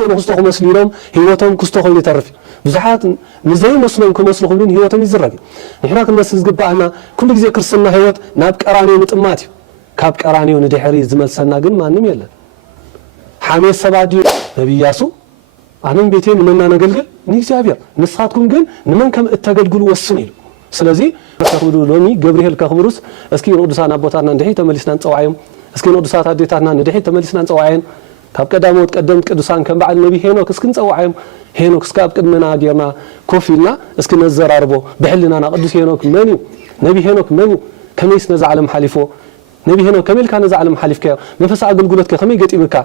ክስተኾኑ ክስተኹ መስሊሎም ህይወቶም ክስተኾኑ ይተርፍ ብዙሓት ንዘይ መስሎም ክመስሉ ክብሉን ህይወቶም ይዝረግ ንሕና ክንመስል ዝግባአና ኩሉ ግዜ ክርስትና ህይወት ናብ ቀራንዮ ምጥማት እዩ ካብ ቀራንዮ ንድሕሪ ዝመልሰና ግን ማንም የለን ሓሜት ሰባዲ ነብያሱ አንም ቤቴን ንመና ነገልግል ንእግዚአብሔር ንስኻትኩም ግን ንመን ከም እተገልግሉ ወስኑ ኢሉ ስለዚህ ተኸብዱ ሎሚ ገብርኤል ከኽብሩስ እስኪ ቅዱሳን አቦታትና እንድሒ ተመሊስና እንጸዋዓዮም እስኪ ቅዱሳት አዴታትና እንድሒ ተመሊስና እንጸዋዓየን ካብ ቀዳሞት ቀደምት ቅዱሳን ከም በዓል ነቢ ሄኖክ እስኪ እንጸዋዓዮም ሄኖክ እስከ ኣብ ቅድመና ጌርና ኮፊልና እስኪ ነዘራርቦ ብሕልናና ቅዱስ ሄኖክ መን እዩ ነቢ ሄኖክ መን እዩ ከመይስ ነዛ ዓለም ሓሊፎ ነቢ ሄኖክ ከመይልካ ነዛ ዓለም ሓሊፍካዮ መንፈሳዊ አገልግሎትከ ከመይ ገጢምካ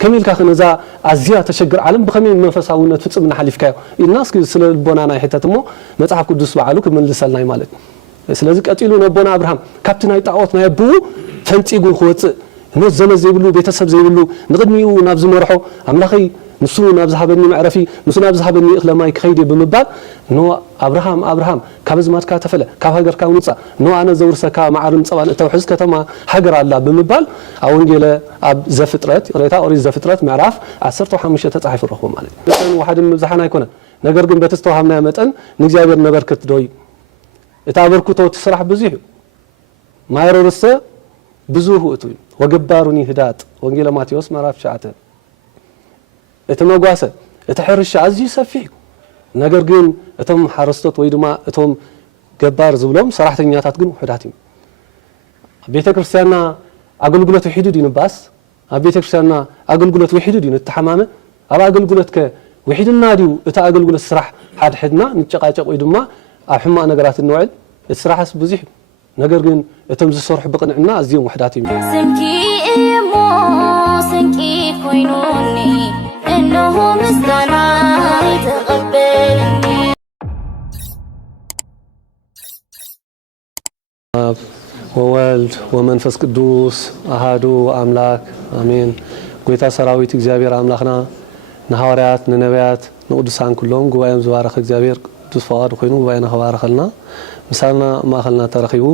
ከመይልካ ነዛ አዝያ ተሸግር ዓለም በከመይ መንፈሳውነት ፍጽምና ሓሊፍካዮ ኢልና እስኪ ስለ ልቦናና ይሕተትሞ መጽሐፍ ቅዱስ በዓሉ ክምልሰልናይ ማለት ስለዚህ ቀጢሉ ነቦና አብርሃም ካብቲ ናይ ጣዖት ናይ አቡ ፈንጺጉ ክወጽእ ኖት ዘመድ ዘይብሉ ቤተሰብ ዘይብሉ ንቅድሚኡ ናብ ዝመርሖ አምላኸይ ንሱ ናብ ዝሃበኒ ማዕረፊ ንሱ ናብ ዝሃበኒ እኽለማይ ክኸይድ ብምባል ኖ አብርሃም ካብ ዝማትካ ተፈለ ካብ ሃገርካ ውፃእ ኖ ኣነ ዘውርሰካ ማዕርን ጸባን እተውሕዝ ከተማ ሃገር አላ ብምባል ኣብ ወንጌል ኣብ ዘፍጥረት ሬታ ኦሪት ዘፍጥረት ምዕራፍ 15 ተጻሒፉ ረኽቦ ማለት እዩ ወሓድን ምብዛሕና ኣይኮነን ነገር ግን በተስተውሃብና መጠን ንእግዚአብሔር ነበርክት ዶይ እታ በርክቶ ትስራሕ ብዙሕ እዩ ማይሮርሰ ብዙሕ ውእቱ ወገባሩኒ ህዳጥ ወንጌል ማቴዎስ ምዕራፍ 9 እተመጓሰ እተሕርሻ አዝዩ ሰፊሕ ነገር ግን እቶም ሓረስቶት ወይ ድማ እቶም ገባር ዝብሎም ሰራሕተኛታት ግን ውሕዳት እዮም ቤተክርስቲያንና አገልግሎት ውሒዱ ዲንባስ ኣብ ቤተክርስቲያንና አገልግሎት ውሒዱ ዲን ተሓማመ ኣብ አገልግሎት ከውሒድና ዲው እታ አገልግሎት ስራሕ ሓድሕድና ንጨቃጨቅ ወይ ድማ ኣብ ሕማቅ ነገራት እንውዕል ስራሕስ ብዙሕ ነገር ግን እቶም ዝሰርሑ ብቅንዕና ኣዝዮም ውሕዳት እዮም ስንኪ እሞ ስንኪ ኮይኑኒ እነሆ ምስጋና ተቀበልኒ ወወልድ ወመንፈስ ቅዱስ አሃዱ አምላክ አሜን ጎይታ ሰራዊት እግዚአብሔር አምላክና ንሐዋርያት ንነቢያት ንቅዱሳን ኩሎም ጉባኤም ዝባረኸ እግዚአብሔር ቅዱስ ፈቃዱ ኮይኑ ጉባኤና ከባረኸልና ምሳልና ማእኸልና ተረኺቡ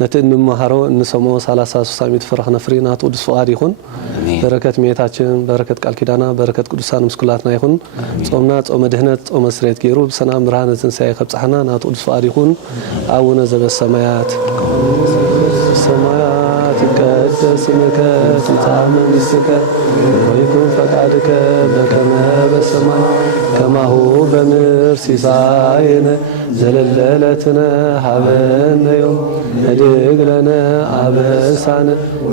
ነቲ እንመሃሮ እንሰሞ 33 ፍረኽ ነፍሪ ናቱ ቅዱስ ፈቃድ ይኹን በረከት ሜታችን በረከት ቃል ኪዳና በረከት ቅዱሳን ምስኩላትና ይኹን ጾምና ጾመ ድህነት ጾመ ስሬት ገይሩ ብሰናም ብርሃነ ትንሣኤ ከብጽሐና ናቱ ቅዱስ ፈቃድ ይኹን አቡነ ዘበሰማያት ሰማያት ይቀደስ ስምከ ትምጻእ መንግሥትከ ወይኩን ፈቃድከ በከመ በሰማይ ከማሁ በምድር ሲሳየነ ዘለለዕለትነ ሀበነ ዮም ንህድግ ለነ አበሳነ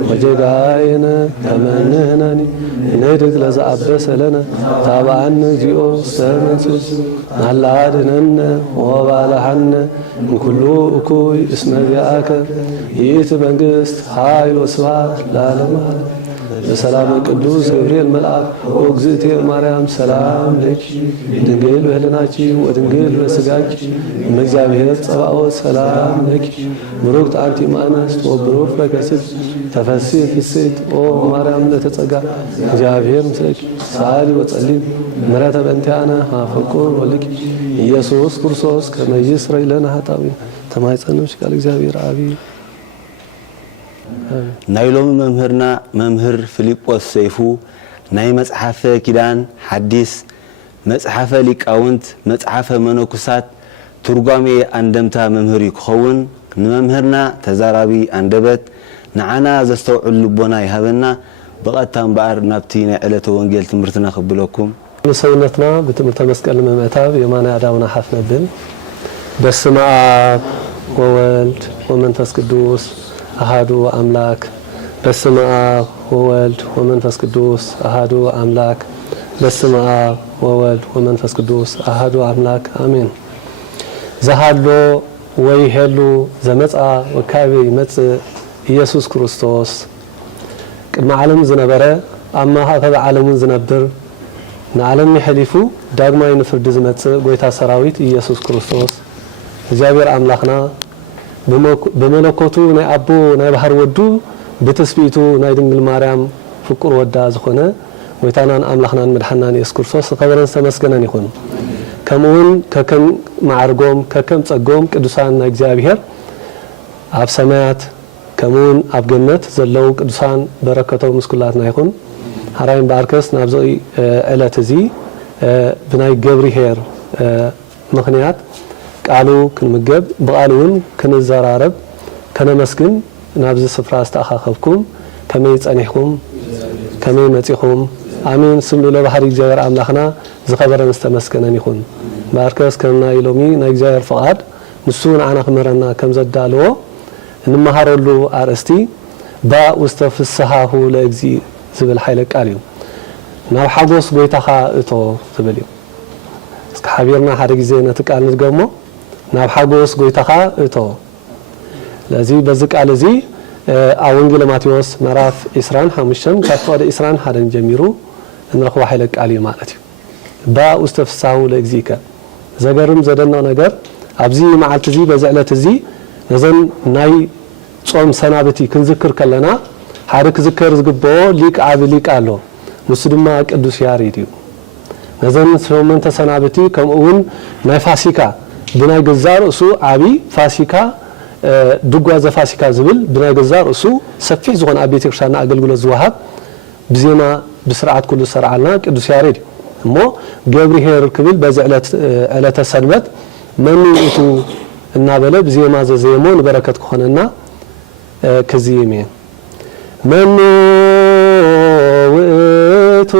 ወጌጋየነ ከመ ንሕነኒ ንህድግ ለዘአበሰ ለነ ታብአነ እግዚኦ ውስተ መንሱት ናላ አድኅነነ ወባልሐነ እምኩሉ እኩይ እስመ ዚአከ ይእቲ መንግሥት ኃይል ወስብሐት ለዓለመ ዓለም በሰላም ቅዱስ ገብርኤል መልአክ ወእግዝእትየ ማርያም ሰላም ለኪ ድንግል በህሊናኪ ወድንግል በሥጋኪ እምእግዚአብሔር ጸባኦት ሰላም ለኪ ብሩክት አንቲ እምአንስት ወብሩክ ፍሬ ከርሥኪ ተፈሥሒ ፍሥሕት ኦ ማርያም ለተጸጋ እግዚአብሔር ምስለኪ ሰአሊ ወጸልይ ምሕረተ በእንቲአነ አፍቁር ወልኪ ኢየሱስ ክርስቶስ ከመ ይስረይ ለነ ኃጣውኢነ ተማይጸንሽ ቃል እግዚአብሔር አብይ ናይሎም መምህርና መምህር ፊልጶስ ሰይፉ ናይ መጽሐፈ ኪዳን ሐዲስ መጽሐፈ ሊቃውንት መጽሐፈ መነኩሳት ትርጓሜ አንደምታ መምህር ይክኸውን ንመምህርና ተዛራቢ አንደበት ንዓና ዘስተውዕል ልቦና ይሃበና በቀጥታ እምበኣር ናብቲ ናይ ዕለተ ወንጌል ትምህርትና ክብለኩም ሰውነትና በትምህርተ መስቀል መምእታብ የማነ አዳውና ሐፍነብን በስመ አብ ወወልድ ወመንፈስ ቅዱስ አሃዱ አምላክ በስመ አብ ወወልድ ወመንፈስ ቅዱስ አሃዱ አምላክ በስመ አብ ወወልድ ወመንፈስ ቅዱስ አሃዱ አምላክ አሜን ዘሃሎ ወይሄሉ ዘመጻ ወካቤ ይመጽእ ኢየሱስ ክርስቶስ ቅድመ ዓለም ዝነበረ አብ ማእከል ዓለሙን ዝነብር ንዓለም ይሕሊፉ ዳግማይ ንፍርዲ ዝመጽእ ጎይታ ሰራዊት ኢየሱስ ክርስቶስ እግዚአብሔር አምላክና በመለኮቱ ናይ አቦ ናይ ባህር ወዱ በተስቢቱ ናይ ድንግል ማርያም ፍቁር ወዳ ዝኾነ ጎይታናን አምላክናን መድኃናን ኢየሱስ ክርስቶስ ከበረን ተመስገነን ይኹን ከምውን ከከም ማዕርጎም ከከም ጸጎም ቅዱሳን ናይ እግዚአብሔር ኣብ ሰማያት ከምውን ኣብ ገነት ዘለው ቅዱሳን በረከቶም ምስኩላትና ይኹን هراين باركس نابزوي الاتزي بناي جبريهير مخنيات قالوا كنمجب بقالون كنزرارب كنمسكن نابز سفرا استاخاخبكم كمي صنيحكم كمي مصيحكم امين سملو لبحر እግዚአብሔር አምላኽና ዝኸበረ መስተመስከነን ይኹን ባርከስ ከና ኢሎሚ ናይ እግዚአብሔር ፈቃድ ንሱን አና ከመረና ከም ዘዳልዎ እንመሃረሉ አርስቲ ባ ውስተፍስሃሁ ለእግዚ ዝብል ኃይለ ቃል እዩ ናብ ሓጎስ ጎይታኻ እቶ ዝብል እዩ እስከ ሓቢርና ሓደ ግዜ ነቲ ቃል ንድገሞ ናብ ሓጎስ ጎይታኻ እቶ ለዚ በዚ ቃል እዚ ኣብ ወንጌል ማቴዎስ ምዕራፍ 25 ካብ ወደ 21 ጀሚሩ እንረኽቦ ኃይለ ቃል እዩ ማለት እዩ ባ ውስተፍስሃሁ ለእግዚከ ዘገርም ዘደንቕ ነገር ኣብዚ መዓልቲ እዚ በዚ ዕለት እዚ ነዘን ናይ ጾም ሰናብቲ ክንዝክር ከለና ሓደ ክዝከር ዝግብኦ ሊቅ ዓብ ሊቅ ኣሎ ንሱ ድማ ቅዱስ ያሬድ እዩ ነዘን ሶመንተ ሰናብቲ ከምኡውን ናይ ፋሲካ ብናይ ገዛር እሱ ዓቢ ፋሲካ ድጓ ዘፋሲካ ዝብል ብናይ ገዛር እሱ ሰፊሕ ዝኾነ ኣብ ቤተ ክርስቲያንና ኣገልግሎት ዝወሃብ ብዜማ ብስርዓት ኩሉ ሰርዓልና ቅዱስ ያሬድ እሞ ገብርሄር ክብል በዚ ዕለተ ሰንበት መኑ እቱ እናበለ ብዜማ ዘዘየሞ ንበረከት ክኾነና ከዚየሜ መኑ ውእቱ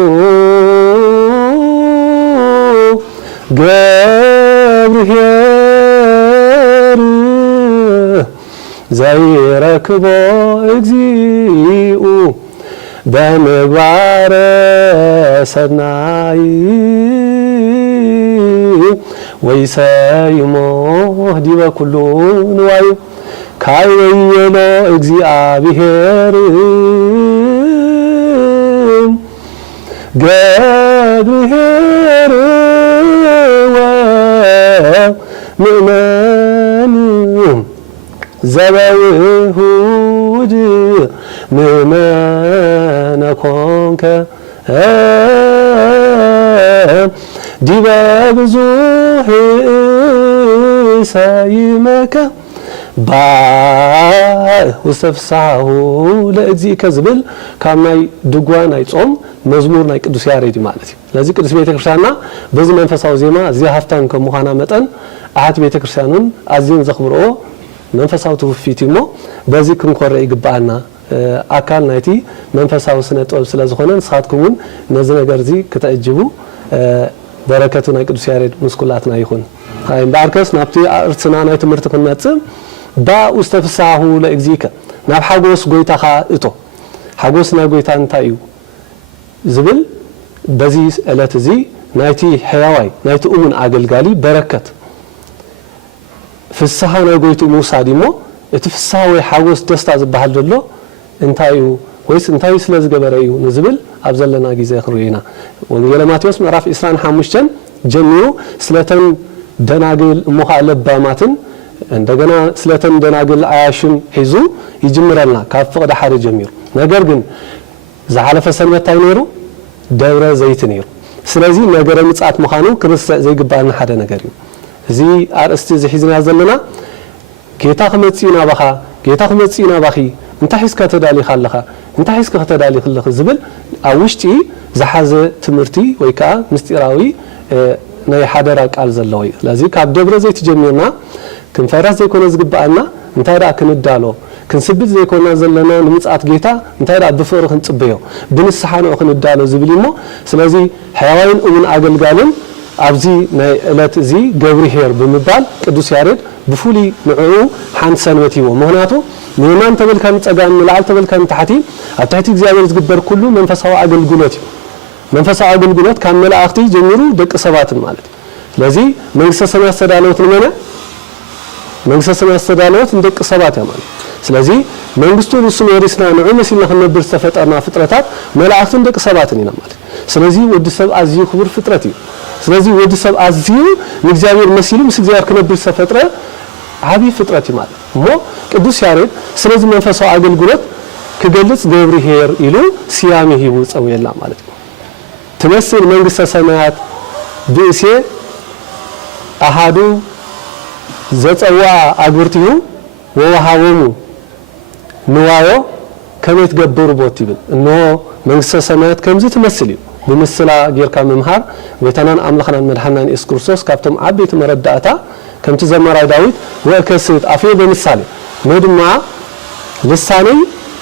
ገብርሄር ዘይረክቦ እግዚኡ በምግባረ ሰናይ ወይሰይሞ ዲበ ኩሉ ንዋዩ ካይወየሎ እግዚአብሔር ገብርሄር ወምእመን ዘበውሁድ ምእመነ ኮንከ ዲበ ብዙሕ ሰይመከ ባ ውስተፍስሃሁ ለእግዚእከ ዝብል ካብ ናይ ድጓ ናይ ጾም መዝሙር ናይ ቅዱስ ያሬድ ማለት እዩ ለዚ ቅዱስ ቤተ ክርስቲያንና በዚ መንፈሳዊ ዜማ እዚያ ሃፍታም ከም ምዃና መጠን ኣሓት ቤተ ክርስቲያንን ኣዝየን ዘኽብርኦ መንፈሳዊ ትውፊት እሞ በዚ ክንኮረ ይግባአና አካል ናይቲ መንፈሳዊ ስነ ጥበብ ስለዝኾነ ንስኻትኩምን ነዚ ነገር እዚ ክትዕጅቡ በረከቱ ናይ ቅዱስ ያሬድ ምስኩላትና ይኹን ሃይ ባርከስ ናብቲ እርትና ናይ ትምህርቲ ክንመጽእ ባ ውስተፍስሃሁ ለእግዚእከ ናብ ሓጎስ ጎይታኻ እቶ ሓጎስ ናይ ጎይታ እንታይ እዩ ዝብል በዚ ዕለት እዚ ናይቲ ሕያዋይ ናይቲ እሙን ኣገልጋሊ በረከት ፍስሃ ናይ ጎይቱ ሙሳድ እሞ እቲ ፍስሃ ወይ ሓጎስ ደስታ ዝበሃል ዘሎ እንታይ እዩ ወይስ እንታይ ስለ ዝገበረ እዩ ንዝብል ኣብ ዘለና ግዜ ክርኢና ወንጌል ማቴዎስ ምዕራፍ 25 ጀሚሩ ስለተን ደናግል እሞኻ ለባማትን እንደገና ስለተን ደናግል አያሽን ሒዙ ይጅምረልና ካብ ፍቅደ ሓደ ጀሚሩ ነገር ግን ዝሓለፈ ሰንበት ታይ ነይሩ ደብረ ዘይት ነይሩ ስለዚ ነገረ ምጽአት ምዃኑ ክርስቲያን ዘይግባአና ሓደ ነገር እዩ እዚ አርእስቲ ዝሒዝና ዘለና ጌታ ክመጽእና ባኻ ጌታ ክመጽእና ባኺ እንታይ ሒዝካ ተዳሊኻ ኣለኻ እንታይ ሒዝካ ተዳሊኽ ኣለኻ ዝብል ኣብ ውሽጢ ዝሓዘ ትምህርቲ ወይ ከዓ ምስጢራዊ ናይ ሓደራ ቃል ዘለዎ እዩ ስለዚ ካብ ደብረ ዘይት ጀሚርና ክንፈራስ ዘይኮነ ዝግባአና እንታይ ዳ ክንዳሎ ክንስብት ዘይኮና ዘለና ንምጽአት ጌታ እንታይ ዳ ብፍቅሪ ክንጽበዮ ብንስሓ ነው ክንዳሎ ዝብል እሞ ስለዚ ሕያዋይን እውን አገልጋልን ኣብዚ ናይ ዕለት እዚ ገብርሄር ብምባል ቅዱስ ያሬድ ብፉሊ ንዕኡ ሓንቲ ሰንበት ይዎ ምክንያቱ ንማን ተበልካን ጸጋን ንላዕል ተበልካን ታሕቲ ኣብ ታሕቲ እግዚአብሔር ዝግበር ኩሉ መንፈሳዊ አገልግሎት እዩ መንፈሳዊ አገልግሎት ካብ መላእክቲ ጀሚሩ ደቂ ሰባትን ማለት ስለዚ መንግስተ ሰማያት ተዳለወት ንመነ መንግስተ ሰማያት ተዳለወት ደቂ ሰባት ያ ማለት ስለዚ መንግስቱ ርሱን ወሪስና ንዑ መሲልና ክንነብር ተፈጠርና ፍጥረታት መላእክትን ደቂ ሰባትን ኢና ማለት ስለዚ ወዲ ሰብ ኣዝዩ ክቡር ፍጥረት እዩ ስለዚ ወዲ ሰብ ኣዝዩ ንእግዚአብሔር መሲሉ ምስ እግዚአብሔር ክነብር ተፈጥረ ዓቢ ፍጥረት እዩ ማለት እሞ ቅዱስ ያሬድ ስለዚ መንፈሳዊ አገልግሎት ክገልጽ ገብርሄር ኢሉ ስያሜ ሂቡ ጸውየላ ማለት ትመስል መንግስተ ሰማያት ብእሴ አሃዱ ዘጸዋ አግብርቲሁ ወወሃወሙ ንዋዮ كم يتجبر بوتيبل إنه منسى سماوات كم زي تمثلي بمثلا غير كم مهار ويتنان أملخنا المدحنا إسكورسوس كابتم عبيت مرداتا كم تزمر داوود وكسيت أفيه بمثالي مود مع لساني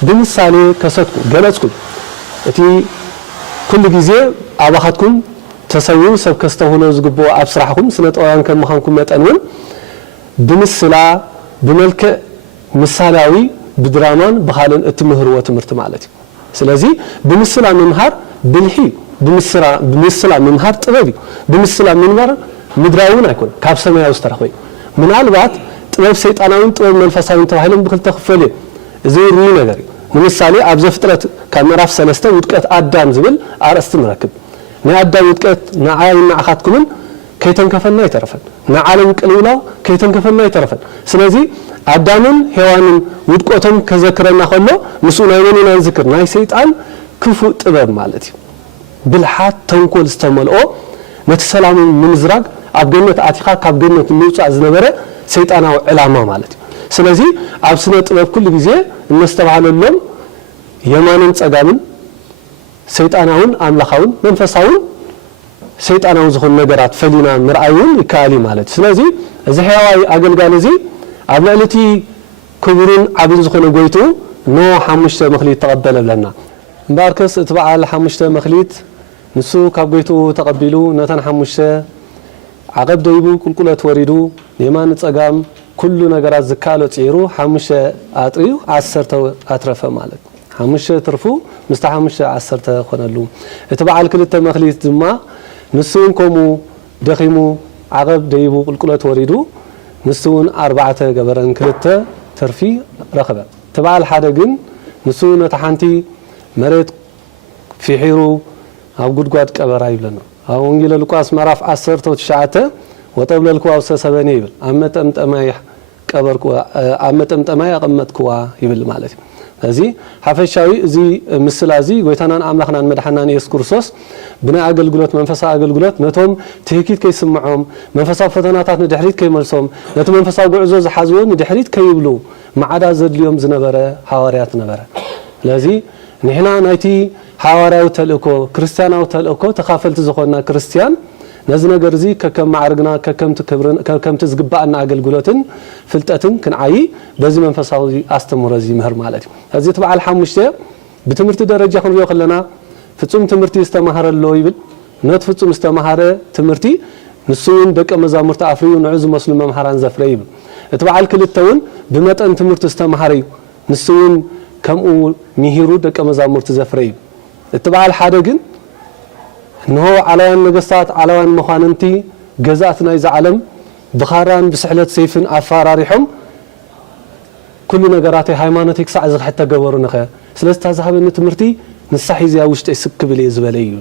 بمثالي كسرتكم جلسكم أتي كل جزء أباخدكم تسوون سب كستهونوا زجبوا أبصرحكم سنة أيام كم مخانكم متأنون بمثلا بملك مثالي بدرامان بخالن التمهر وتمرت معلتي سلازي بمثلا ممهر بالحي بمثلا ممهر طبيعي بمثلا منبر مدراون يكون كاب سماء يسترخوي من الوقت طبيب سيطاناون طبيب منفساوين تبعهم بكل تخفلي زي روي نغري مثالي ابز فطرت كمراف سلسته ودقت ادم زبل ارست مركب نا ادم ودقت نعاين نعخاتكم كيتنكفنا يترفن نعالم قليلا كيتنكفنا يترفن سلازي አዳምን ሔዋንን ውድቆቶም ከዘክረና ሆኖ مسؤول አይሆንና ዝክር ናይ ሰይጣን ክፉ ጥበብ ማለት እዩ ብልሓት ተንኮል ዝተመልኦ ነቲ ሰላም ምንዝራግ ኣብ ገነት ኣቲኻ ካብ ገነት ምውፃእ ዝነበረ ሰይጣናዊ ዕላማ ማለት እዩ ስለዚህ ኣብ ስነ ጥበብ ኩሉ ግዜ እንስተባሃለሎም የማንን ጸጋምን ሰይጣናውን አምላኻውን መንፈሳውን ሰይጣናው ዝሆን ነገራት ፈሊና ምርአዩን ይካሊ ማለት ስለዚህ እዚ ሕያዋይ አገልጋል እዚ ኣብ ልዕልቲ ክቡርን ዓብን ዝኾነ ጎይቱ ኖ 5 መኽሊት ተቀበለ ብለና እምባርከስ እትበዓል 5 መኽሊት ንሱ ካብ ጎይቱ ተቀቢሉ ነተን 5 ዓቀብ ደይቡ ቁልቁለት ወሪዱ የማን ጸጋም ኩሉ ነገራት ዝካሎ ፂሩ 5 አጥሪው 10 አትረፈ ማለት 5 ትርፉ ምስታ 5 10 ኾነሉ እትበዓል ክልተ መኽሊት ድማ ንሱን ኮሙ ደኺሙ ዓቀብ ደይቡ ቁልቁለት ወሪዱ ንሱን 4 ገበረን ክልተ ተርፊ ረኸበ ተባል ሓደ ግን ንሱ ነታሓንቲ መሬት ፊሒሩ ኣብ ጉድጓድ ቀበራ ይብለና ኣብ ወንጌል ሉቃስ ምዕራፍ 10:9 ወጠብለልኩ ኣብ ሰሰበኔ ይብል ኣመጠምጠማይ ቀበርኩ ኣመጠምጠማይ ኣቀመጥኩዋ ይብል ማለት እዩ እዚ ሓፈሻዊ እዚ ምስላዚ ጎይታናን አምላኽናን መድሓናን ኢየሱስ ክርስቶስ ብናይ አገልግሎት መንፈሳዊ አገልግሎት ነቶም ትህኪት ከይስምዖም መንፈሳዊ ፈተናታት ንድሕሪት ከይመልሶም ነቲ መንፈሳዊ ጉዕዞ ዝሓዝዎ ንድሕሪት ከይብሉ ማዓዳ ዘድልዮም ዝነበረ ሐዋርያት ነበረ ስለዚ ንሕና ናይቲ ሐዋርያዊ ተልእኮ ክርስቲያናዊ ተልእኮ ተኻፈልቲ ዝኾንና ክርስቲያን ነዚ ነገር እዚ ከከም ማዕርግና ከከምቲ ዝግባእና አገልግሎትን ፍልጠትን ክንዓይ በዚ መንፈሳዊ አስተምሮ እዚ ምህር ማለት እዩ እዚ ተበዓል 5 በትምህርት ደረጃ ክንሪኦ ከለና ፍጹም ትምህርቲ ዝተማሃረሎ ይብል ነት ፍጹም ዝተማሃረ ትምህርቲ ንሱን ደቀ መዛሙርት አፍሪዩ ንዑዝ መስሉ መምሃራን ዘፍረ ይብል እትበዓል ክልተውን በመጠን ትምህርት ዝተማሃረ ንሱን ከምኡ ሚሂሩ ደቀ መዛሙርት ዘፍረ ይብል እትበዓል ሓደ ግን نو علوان نجستات علوان مخاننتي جزاتنا إذا علم بخاران بسحلة سيفن أفاراريحهم كل نجاراتي هايمانتك سعزق حتى جورنا خير سلست هذا النتمرتي نصحي زي وش تسك بالإزبالي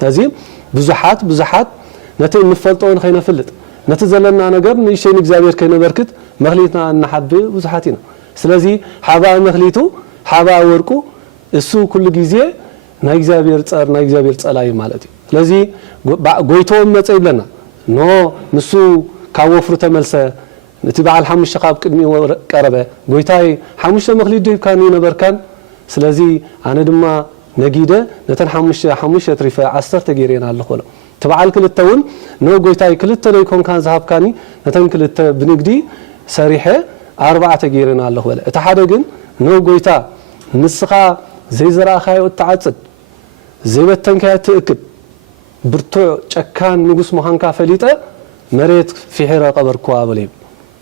تازيم بزحات نتي نفلطون خينا فلت نتزلنا نجار نيشين إجزابير كينا بركت مخليتنا نحب بزحاتنا سلازي حبا مخليتو حبا وركو السوق كل جزية نايجزابير تصار نايجزابير تصلاي مالتي لذي قويتهم متسيبلنا نو نسو كاوفر تملسه نتبع الحمش شقاب كدني قربه قويتاي حمش مخليد ديب كان ينبركان سلازي انا دما نجيده نتن حمش تريفه 10 تغيرين الله خلو تبع الكلتون نو قويتاي كلته يكون كان ذهب كاني نتن كلته بنقدي سريحه 4 تغيرين الله ولا اتحاده ግን نو قويتا نسخه زي زراخاي وتعصد زي بتنكا تاكد برتو ጨካን ንጉስ መሃንካ ፈሊጠ መሬት ፊሒራ ቀበርኩዋ በለይ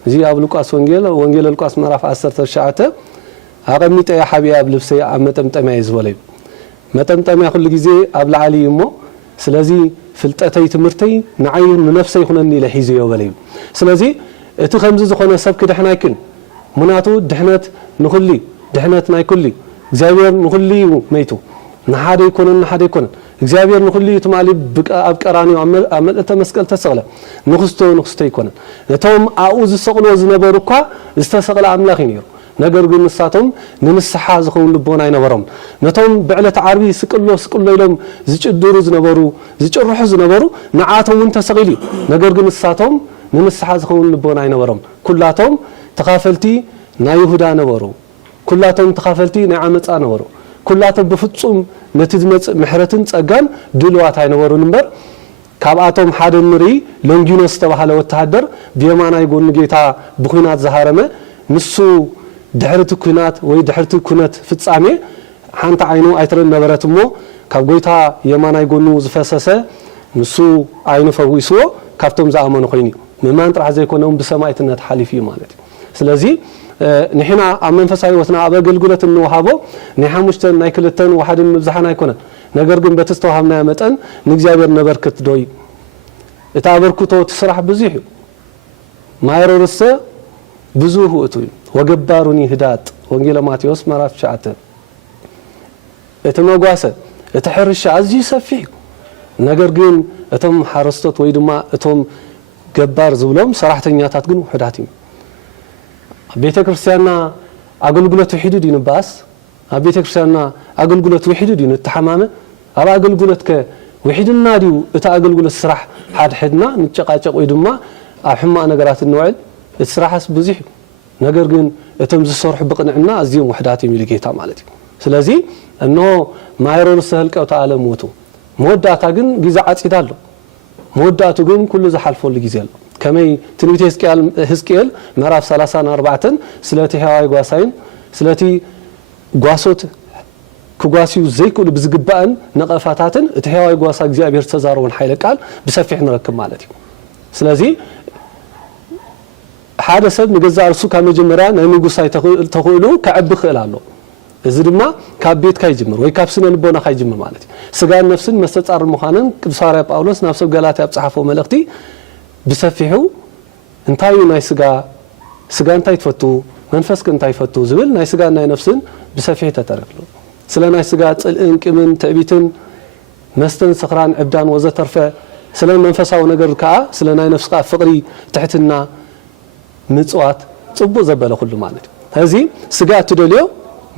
እዚ ኣብ ሉቃስ ወንጌል ሉቃስ ምዕራፍ 10:9 አቀሚጠ ያሐቢያ ብልብሰ አመጠምጠማይ ዝበለይ መጠምጠማይ ሁሉ ጊዜ ኣብ ላዓሊ እሞ ስለዚ ፍልጠተይ ትምርተይ ንዓይ ንነፍሰይ ይኹነኒ ለሂዝዮ በለይ ስለዚ እቲ ከምዚ ዝኾነ ሰብ ክድሕናይክን ሙናቱ ድሕነት ንኹሊ ድሕነት ናይ ኩሊ እግዚአብሔር ንኹሊ መይቱ نحادي يكون እግዚአብሔር ንኹሉ ይትማሊ ኣብ ቀራኒዮ አመለተ መስቀል ተሰቅለ ንኽስቶ ይኮን ነቶም አኡዝ ሰቅሎ ዝነበሩካ ዝተሰቅለ አምላኽ ይነሩ ነገር ግን ንሳቶም ንንስሓ ዝኸውን ልቦና አይነበሮም ነቶም ብዕለት ዓርቢ ስቅሎ ኢሎም ዝጭድሩ ዝነበሩ ዝጭርሑ ዝነበሩ ንዓቶም ተሰቂሉ ነገር ግን ንሳቶም ንንስሓ ዝኸውን ልቦና አይነበሮም ኩላቶም ተኻፈልቲ ናይ ይሁዳ ነበሩ ኩላቶም ተኻፈልቲ ናይ ዓመፃ ነበሩ ኩላቶም ብፍጹም ነቲ ዝመጽእ ምሕረትን ጸጋን ድልዋት ኣይነበሩን እምበር ካብኣቶም ሓደ ንርኢ ሎንጊኖስ ተባሃለ ወተሃደር ብየማናይ ጎኒ ጌታ ብኹናት ዝሃረመ ንሱ ድሕርቲ ኩናት ወይ ድሕርቲ ኩነት ፍጻሜ ሓንቲ ዓይኑ ኣይትረን ነበረት እሞ ካብ ጎይታ የማናይ ጎኑ ዝፈሰሰ ንሱ ዓይኑ ፈዊስዎ ካብቶም ዝኣመኑ ኮይኑ ምእማን ጥራሕ ዘይኮነውን ብሰማዕትነት ሓሊፉ ማለት እዩ ስለዚ ንሕና ኣብ መንፈሳዊ ህይወትና ኣብ ኣገልግሎት እንወሃቦ ናይ ሓሙሽተን ናይ ክልተን ወሓድን ምብዛሕን ኣይኮነን ነገር ግን በቲ ዝተዋሃብናዮ መጠን ንእግዚኣብሔር ነበርክት ዶ እዩ እቲ ኣበርክቶ ትስራሕ ብዙሕ እዩ ማይሮርሰ ብዙሕ ውእቱ እዩ ወገባሩኒ ህዳጥ ወንጌል ማቴዎስ ምዕራፍ 9 እቲ መጓሰ እቲ ሕርሻ ኣዝዩ ሰፊሕ ነገር ግን እቶም ሓረስቶት ወይ ድማ እቶም ገባር ዝብሎም ሰራሕተኛታት ግን ውሕዳት እዮም ቤተ ክርስቲያንና ኣገልግሎት ውሒዱ ዲ ንባስ ኣብ ቤተ ክርስቲያንና ኣገልግሎት ውሒዱ ዲ ንተሓማመ ኣብ ኣገልግሎት ከ ውሒድና ዲዩ እቲ ኣገልግሎት ስራሕ ሓድሕድና ንጨቃጨቅ ወይ ድማ ኣብ ሕማቕ ነገራት እንውዕል እቲ ስራሕስ ብዙሕ ነገር ግን እቶም ዝሰርሑ ብቕንዕና ኣዝዮም ውሕዳት እዮም ኢሉ ጌታ ማለት እዩ ስለዚ እነሆ ማይሮርስ ህልቀውታ ዓለም ሞቱ መወዳእታ ግን ግዜ ዓፂዳ ኣሎ መወዳእቱ ግን ኩሉ ዝሓልፈሉ ግዜ ኣሎ ከመይ ትንቢት ሕዝቅኤል ምዕራፍ 34 ስለቲ ሕያዋይ ጓሳይን ስለቲ ጓሶት ክጓሲዩ ዘይክእሉ ብዝግባእን ነቐፋታትን እቲ ሕያዋይ ጓሳ እግዚኣብሔር ተዛረበን ሓይለ ቃል ብሰፊሕ ንረክብ ማለት እዩ ስለዚ ሓደ ሰብ ንገዛእ ርሱ ካብ መጀመርያ ናይ ንጉሳይ ተኽእሉ ከዕቢ ክእል ኣሎ እዚ ድማ ካብ ቤትካ ይጅምር ወይ ካብ ስነ ልቦናካ ይጅምር ማለት እዩ ስጋን ነፍስን መስተጻር ምዃንን ቅዱስ ሐዋርያ ጳውሎስ ናብ ሰብ ገላትያ ጽሓፎ መልእኽቲ ብሰፊሑ እንታይ ናይ ስጋ እንታይ ትፈቱ መንፈስ እንታይ ይፈቱ ዝብል ናይ ስጋን ናይ ነፍስን ብሰፊሕ ተተረክሉ ስለ ናይ ስጋ ጽልእን ቅምን ትዕቢትን መስተን ስኽራን ዕብዳን ወዘተርፈ ስለ መንፈሳዊ ነገር ከዓ ስለ ናይ ነፍስካ ፍቕሪ ትሕትና ምጽዋት ጽቡቕ ዘበለ ኩሉ ማለት እዩ እዚ ስጋ ትደልዮ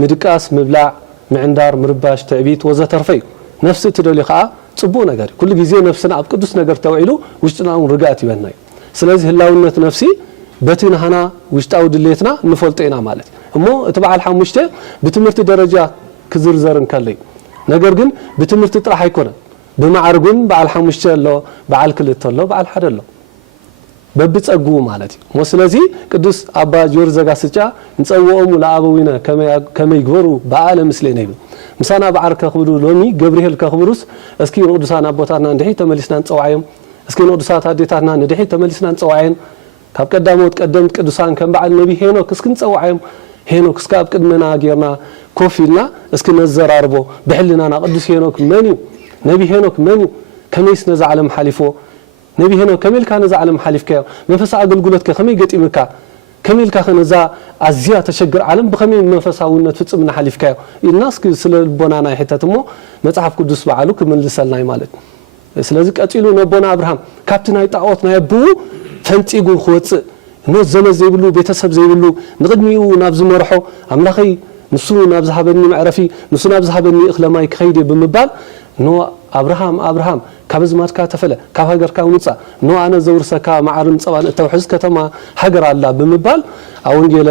ምድቃስ ምብላዕ ምዕንዳር ምርባሽ ትዕቢት ወዘተርፈ እዩ ነፍሲ ትደልዮ ከዓ ጽቡቕ ነገር ኩሉ ግዜ ነፍስና ኣብ ቅዱስ ነገር ተውዒሉ ውሽጥናውን ርጋት ይበና እዩ ስለዚ ህላውነት ነፍሲ በቲ ንሃና ውሽጣዊ ድሌትና ንፈልጦ ኢና ማለት እሞ እቲ በዓል ሓሙሽተ ብትምህርቲ ደረጃ ክዝርዘር እንከለይ ነገር ግን ብትምህርቲ ጥራሕ ኣይኮነን ብማዕርጉን በዓል ሓሙሽተ ኣሎ በዓል ክልተ ኣሎ በዓል ሓደ ኣሎ በብጸጉ ማለት እዩ ሞ ስለዚ ቅዱስ ኣባ ጆርጅ ዘጋስጫ ንጸውኦሙ ለኣበዊነ ከመይ ይግበሩ በዓለ ምስሌነ ይብል ምሳና በዓል ከኽብሩ ሎሚ ገብርኤል ከኽብሩስ እስኪ ንቅዱሳን ኣቦታትና እንድሕሪ ተመሊስና ንጸዋዕዮም እስኪ ንቅዱሳት ኣዴታትና እንድሕሪ ተመሊስና ንጸዋዕየን ካብ ቀዳሞት ቀደምት ቅዱሳን ከም በዓል ነቢ ሄኖክ እስኪ ንጸዋዕዮም ሄኖክ እስኪ ኣብ ቅድመና ጌርና ኮፍ ኢልና እስኪ ነዘራርቦ ብሕልናና ቅዱስ ሄኖክ መን እዩ ነቢ ሄኖክ መን እዩ ከመይስ ነዚ ዓለም ሓሊፎ ነቢ ሄኖክ ከመይልካ ነዚ ዓለም ሓሊፍካዮ መንፈሳዊ ኣገልግሎት ከመይ ገጢምካ ከመይልካ ነዛ ኣዝያ ተሸግር ዓለም ብኸመይ መንፈሳውነት ፍጽምና ሓሊፍካዮ ኢልና እስኪ ስለ ልቦናና ይሕተት እሞ መጽሓፍ ቅዱስ በዓሉ ክምልሰልናይ ማለት ስለዚ ቀፂሉ ነቦና አብርሃም ካብቲ ናይ ጣዖት ናይ ኣቡኡ ፈንፂጉ ክወፅእ ኖት ዘመድ ዘይብሉ ቤተሰብ ዘይብሉ ንቅድሚኡ ናብ ዝመርሖ ኣምላኸይ ንሱ ናብ ዝሃበኒ መዕረፊ ንሱ ናብ ዝሃበኒ እኽለማይ ክኸይድ ብምባል ኖ አብርሃም ካብ ዝማትካ ተፈለ ካብ ሃገርካ ውፃእ ኖ ኣነ ዘውርሰካ ማዓርን ጸባን እተውሕዝ ከተማ ሃገር ኣላ ብምባል ኣብ ወንጌል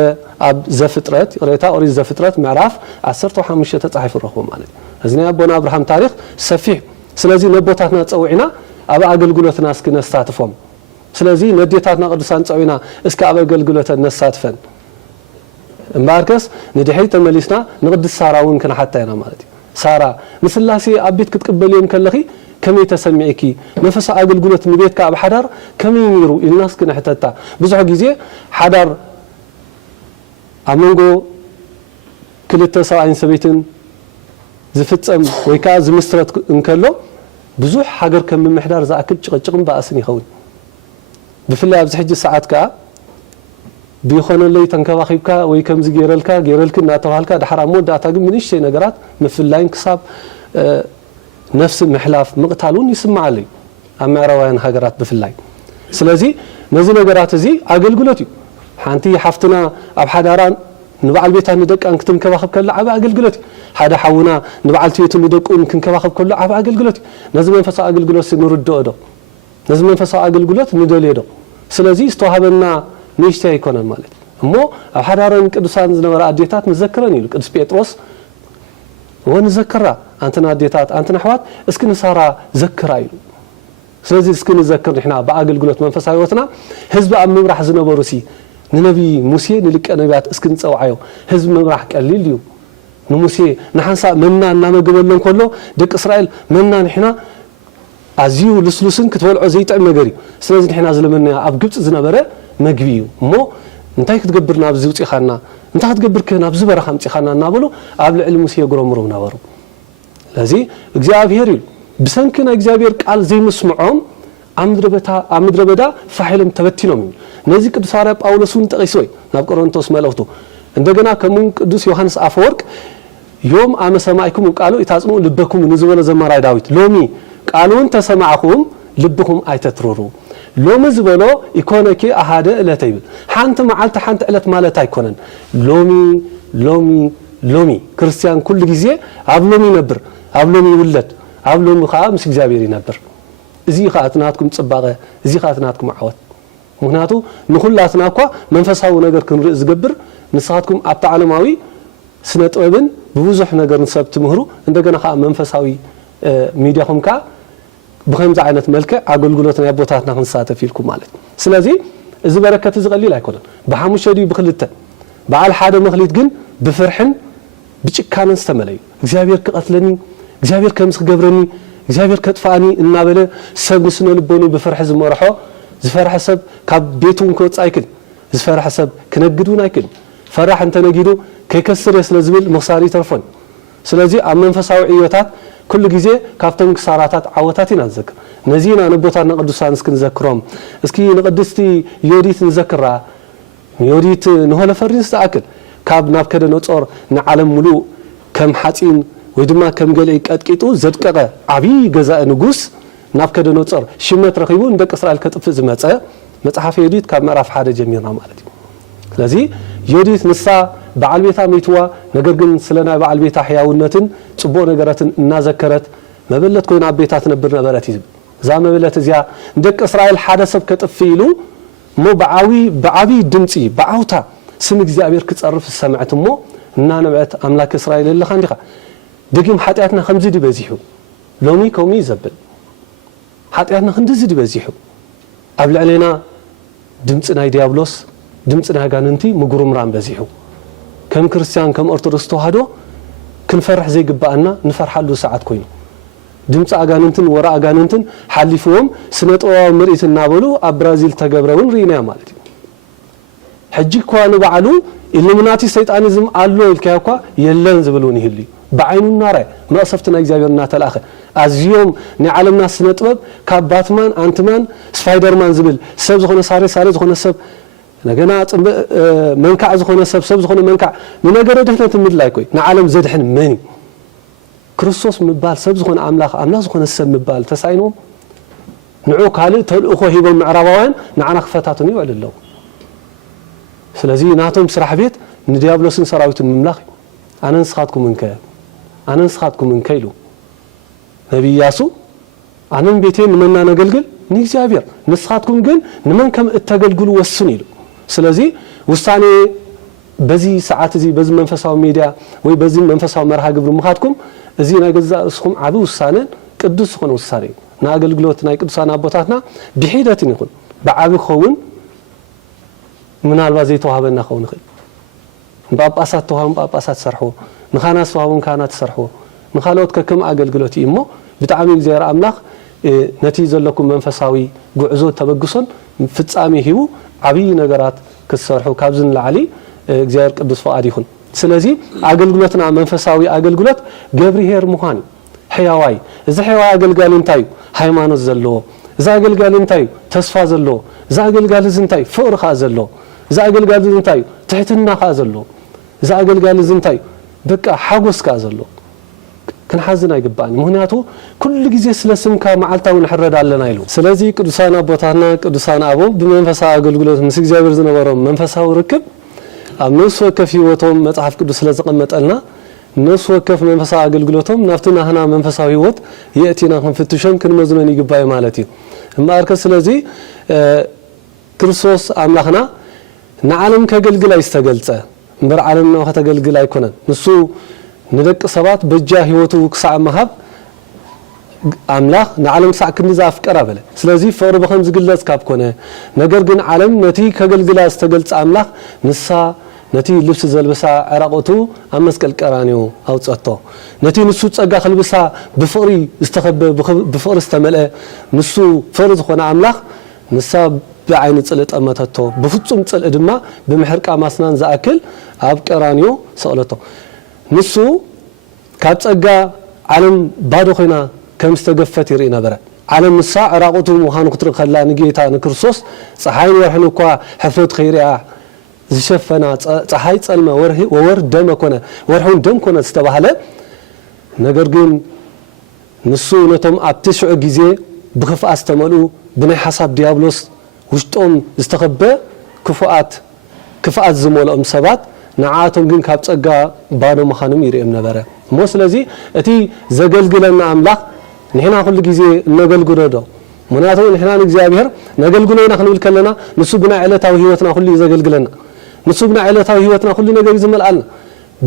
ኣብ ዘፍጥረት ሬታ ኦሪት ዘፍጥረት ምዕራፍ 15 ተጻሒፉ ረኽቦ ማለት እዚ ናይ ኣቦና አብርሃም ታሪኽ ሰፊሕ ስለዚ ነቦታትና ጸውዒና ኣብ ኣገልግሎትና እስኪ ነሳትፎም ስለዚ ነዴታትና ቅዱሳን ጸውዒና እስኪ ኣብ ኣገልግሎት ነሳትፈን እምባርከስ ንድሕሪ ተመሊስና ንቅድስ ሳራ እውን ክንሓታይና ማለት እዩ ሳራ ንስላሴ ኣብ ቤት ክትቅበልዮም ከለኺ ከመይ ተሰሚዕኪ መንፈሳዊ ኣገልግሎት ንቤትካ ኣብ ሓዳር ከመይ ነይሩ ኢልና እስኪ ንሕተታ ብዙሕ ግዜ ሓዳር ኣብ መንጎ ክልተ ሰብኣይን ሰበይትን ዝፍጸም ወይ ከዓ ዝምስረት እንከሎ ብዙሕ ሃገር ከም ምምሕዳር ዝኣክል ጭቕጭቕን ባእስን ይኸውን ብፍላይ ኣብዚ ሕጂ ሰዓት ከዓ ቢኾነለይ ተንከባኺብካ ወይ ከምዚ ጌረልክ እናተባሃልካ ድሓር ኣብ መወዳእታ ግን ምንእሽተይ ነገራት ምፍላይን ክሳብ ነፍሲ ምሕላፍ ምቕታል እውን ይስማዓለይ ኣብ ምዕራባውያን ሃገራት ብፍላይ ስለዚ ነዚ ነገራት እዚ ኣገልግሎት እዩ ሓንቲ ሓፍትና ኣብ ሓዳራ ንበዓል ቤታ ንደቃን ክትንከባኸብ ከላ ዓብ ኣገልግሎት እዩ ሓደ ሓውና ንበዓል ትቤቱ ንደቁን ክንከባኸብ ከሎ ዓብ ኣገልግሎት እዩ ነዚ መንፈሳዊ ኣገልግሎት ንርድኦ ዶ ነዚ መንፈሳዊ ኣገልግሎት ንደልዮ ዶ ስለዚ ዝተዋሃበና ንእሽተይ ኣይኮነን ማለት እሞ ኣብ ሓዳረን ቅዱሳን ዝነበረ ኣዴታት ንዘክረን ኢሉ ቅዱስ ጴጥሮስ ወንዘክራ አንተና አዴታት አንተና አሕዋት እስኪ ንሳራ ዘክራ ኢሉ ስለዚህ እስኪ ንዘክር ንሕና በአገልግሎት መንፈሳዊ ወትና ህዝብ ኣብ ምብራህ ዝነበሩሲ ንነቢ ሙሴ ንልቀ ነቢያት እስኪ ንፀውዓዮ ህዝብ ምብራህ ቀሊል እዩ ንሙሴ ንሓንሳ መና እናመገበለን ከሎ ደቂ እስራኤል መና ንሕና ኣዝዩ ልስሉስን ክትበልዖ ዘይጥዕም ነገር እዩ ስለዚህ ንሕና ዝለመና ኣብ ግብጽ ዝነበረ መግቢ እዩ እሞ እንታይ ክትገብር ናብዚ ውጪኻና እንታይ ክትገብር ከናብ ዝበረኻ ምጪኻና እናበሉ ኣብ ልዕሊ ሙሴ ይግረምሩ ነበሩ ለዚ እግዚአብሔር ይሉ ብሰንኪ ናይ እግዚአብሔር ቃል ዘይመስምዖም አምድረ በዳ ፋሒሎም ተበቲኖም ነዚ ቅዱስ ሐዋርያ ጳውሎስን ጠቂሱ ወይ ናብ ቆሮንቶስ መልእክቱ እንደገና ከሙን ቅዱስ ዮሐንስ አፈወርቅ ዮም አመ ሰማዕኩም ቃሉ ይታጽኑ ልበኩም ንዝበለ ዘማራይ ዳዊት ሎሚ ቃሉን ተሰማዕኩም ልብኩም አይተትሩሩ ሎሚ ዝበሎ ኢኮነኪ አሃደ ዕለት ይብል ሓንቲ መዓልቲ ሓንቲ ዕለት ማለት አይኮነን ሎሚ ክርስቲያን ኩሉ ጊዜ ኣብ ሎሚ ነብር ኣብ ሎሚ ይውለድ ኣብ ሎሚ ኸዓ ምስ እግዚአብሔር ይነብር እዚ ኸኣትናትኩም ጽባቐ እዚ ኸኣትናትኩም ዓወት ምክንያቱ ንኹላትና እኳ መንፈሳዊ ነገር ክንርኢ ዝገብር ንስኻትኩም ኣብቲ ዓለማዊ ስነ ጥበብን ብብዙሕ ነገር ንሰብ ትምህሩ እንደገና ኸዓ መንፈሳዊ ሚድያኹም ካ بخمس عينات ملكة أقولنا يا بوتاتنا خنساتة فيكم مالك سلازي إذا بركة زغليل هيكون بحمش شدي بخلته بعال حدا مخليت جن بفرحن بتشكان استملي إجابير كقتلني إجابير كمسخ جبرني إجابير كتفاني النابلة سب سنو لبوني بفرح زمرحه زفرح حسب كاب بيتون كوت سايكل زفرح حسب كنجدون ايكل فرح أنت نجدو كيكسر يسلزبل مصاري تلفون سلازي أمن فساوي عيوتات كل جزء كافتم كسارات عوتاتنا نذكر نزينا نبوتنا نقدسان اسكن نذكرهم اسكي نقدستي يوديت نذكرها يوديت نهلا فرنس تاكل كاب ناب كده نصور نعلم ملو كم حاتين ويدما كم قال قطقيطو زدققه عبي غزا نغوس ناب كده نصور شمت رخيبو اند اسرائيل كطف زمصه مصحف يوديت كاب مراف حدا جميرنا مالتي ስለዚህ يوديت نسا بعل بيتا ميتوا ነገር ግን ስለና بعل بيتا حياونتن ጽቦ ነገራትን እናዘከረት መበለት ኮይና አቤታት ነበር ነበረት ይዝ ዛ መበለት እዚያ እንደቅ እስራኤል ሓደ ሰብ ከጥፍ ይሉ ሞ በዓዊ ድምጺ በአውታ ስም እግዚአብሔር ክጸርፍ ሰማዕት ሞ እና ነብዓት አምላክ እስራኤል ለኻ እንዲኻ ድግም ኃጢአትና ከምዚ ዲበዚሑ ሎሚ ኮሚ ዘብል ኃጢአትና ክንድዚ ዲበዚሑ ኣብ ልዕሌና ድምጽ ናይ ዲያብሎስ ድምጽ ናይ ጋንንቲ ምጉሩምራን በዚሑ كم كريستيان كم أرثوذكس توحدو كنفرح زي قبائنا نفرح له ساعات كوينو دمت أجاننتن وراء أجاننتن حلفوهم سنة أو مريت النابلو أبرازيل تجبرون رينا مالتي حجك كوانو بعلو إلمناتي سيطانيزم علو الكاكوا يلن زبلوني هلي بعين النار ما أصفتنا إجابرنا الآخر أزيوم نعلمنا سنة أب كباتمان أنتمان سبايدرمان زبل سب زخون ساري زخون سب نجنا منكع زخون سب زخون منكع من أجره دحنا تمد لايكوي نعلم زدحن مني كريستوس مبال سب زخون أملاخ زخون السب مبال تسعينهم نعوك هالي تلقوا هيبة معربوان نعنا خفتاتني وعلى الله سلازي ناتهم سرح بيت نديابلوسن سراويت المملاخ أنا نسخاتكم من كيلو نبي ياسو أنا بيتين نمنا نقلقل نيجابير نسخاتكم جن نمن كم التقلقلوا والسنيلو سلازي وستاني بزي ساعات زي بزي منفساو ميديا وي بزي منفساو مرها قبل مخاتكم زي ناقزا اسخم عبي وسانن قدس خون وساري ناقلقلوت ناي قدسانا ابوتاتنا بحيدات يكون بعابي خون ምናልባት ዘይተዋሃበና ኸውን ይኽእል ጳጳሳት ተዋሃቡ ጳጳሳት ሰርሑ ንኻናስ ተዋሃቡን ካህናት ሰርሑ ንኻልኦት ከከም ኣገልግሎት እዩ እሞ ብጣዕሚ እግዚአብሔር ኣምላኽ ነቲ ዘለኩም መንፈሳዊ ጉዕዞ ተበግሶን ፍጻሜ ሂቡ ዓብይ ነገራት ክሰርሑ ካብዝ ንላዕሊ እግዚአብሔር ቅዱስ ፈቃድ ይኹን ስለዚ ኣገልግሎትና መንፈሳዊ ኣገልግሎት ገብርሄር ምዃን ሕያዋይ እዚ ሕያዋይ ኣገልጋሊ እንታይ ሃይማኖት ዘለዎ እዚ ኣገልጋሊ እንታይ ተስፋ ዘለዎ እዚ ኣገልጋሊ እንታይ ፍቅሪ ካ ዘለዎ እዚ ኣገልጋሊ እንታይ ትሕትና ካ ዘለዎ እዚ ኣገልጋሊ እንታይ በቃ ሓጎስ ካ ዘለዎ ክንሓዝን ኣይግባእን ምክንያቱ ኩሉ ግዜ ስለ ስምካ መዓልታዊ ንሕረድ ኣለና ኢሉ ስለዚ ቅዱሳን ኣቦታትና ቅዱሳን ኣቦም ብመንፈሳዊ ኣገልግሎት ምስ እግዚአብሔር ዝነበሮም መንፈሳዊ ርክብ ኣብ ነፍሲ ወከፍ ህይወቶም መጽሓፍ ቅዱስ ስለ ዝቐመጠልና ነፍሲ ወከፍ መንፈሳዊ ኣገልግሎቶም ናብቲ ናህና መንፈሳዊ ህይወት የእቲና ክንፍትሾም ክንመዝኖን ይግባእ ማለት እዩ እማርከ ስለዚ ክርስቶስ ኣምላኽና ንዓለም ከገልግል አይስተገልጸ እምበር ዓለም ነው ከተገልግል አይኮነን ንሱ ንደቅ ሰባት በጃ ህይወቱ ክሳዕ መሃብ አምላኽ ንዓለም ክሳዕ ክንዛ አፍቀራ በለ ስለዚህ ፍቅሪ በከም ዝግለጽ ካብ ኮነ ነገር ግን ዓለም ነቲ ከገልግላ ዝተገልጸ አምላኽ ንሳ ነቲ ልብስ ዘልበሳ ዕራቆቱ ኣብ መስቀል ቀራንዮ አውጸቶ ነቲ ንሱ ጸጋ ክልብሳ ብፍቅሪ ዝተኸበ ብፍቅሪ ዝተመልአ ንሱ ፍቅሪ ዝኾነ አምላኽ ንሳ بعين صلت أمتته بفتصم صل إدما بمحرق أماسنان زأكل أب كرانيو سألته نسو كاتسجع علم بارو خينا كم استجفت يرينا برا علم الساعة عراقته مهان كتر خلا نجيتا نكرسوس صحين ورحنا كوا حفظ خيرها زشفنا صحي سلمة وور دم كنا ورحون دم كنا استبهله نجرجين نسو نتم أبتشع جزء بخف أستملو بني حساب ديابلوس وشتم استخبى كفاءات زمولهم سبات نعاتهم جن كاب تجا بانو مخانم يريم نبرة موس لذي أتي زجل جلنا أملاك نحنا كل جزء نجل جرده مناطق نحنا نجزي بهر نجل جلنا خلول كلنا نسوبنا على توهيوتنا كل زجل جلنا نسوبنا على توهيوتنا كل نجل زمل عنا